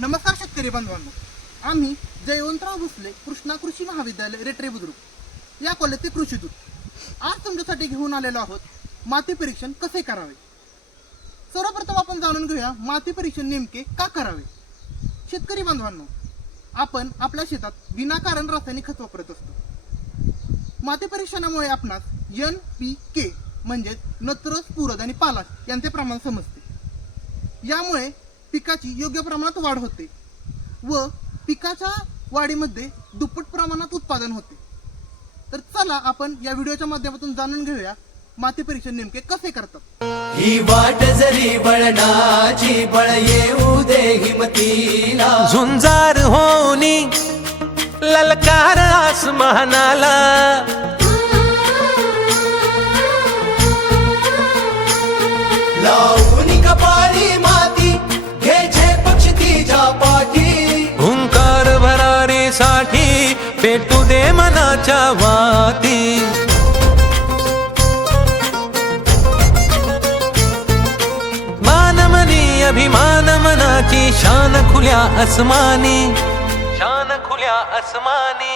नमस्कार शेतकरी बांधवांनो आम्ही जयवंतराव भोसले कृष्णा कृषी महाविद्यालय रेटरे बुद्रुक या कॉलेजचे कृषी दूत. आज तुमच्यासाठी घेऊन आलेलो आहोत माती परीक्षण कसे करावे? सर्वप्रथम आपण जाणून घेऊया माती परीक्षण नेमके का करावे? शेतकरी बांधवांनो आपण आपल्या शेतात विनाकारण रासायनिक खत वापरत असतो. माती परीक्षणामुळे आपणास एन पी के म्हणजेच नत्रस पुरद आणि पालास यांचे प्रमाण समजते. यामुळे पिकाची योग्य प्रमाणात वाढ होते व पिकाच्या वाढीमध्ये दुप्पट प्रमाणात उत्पादन होते. तर चला आपण या व्हिडिओच्या माध्यमातून जाणून घेऊया माती परीक्षण नेमके कसे करतात. ही वाट जरी बळणाची बळ येऊ दे हिमतीला. झुंजार होनी ललकार आसमानाला. पेटू दे मनाच्या वाती. मानमनी अभिमान मनाची शान खुल्या अस्मानी शान खुल्या अस्मानी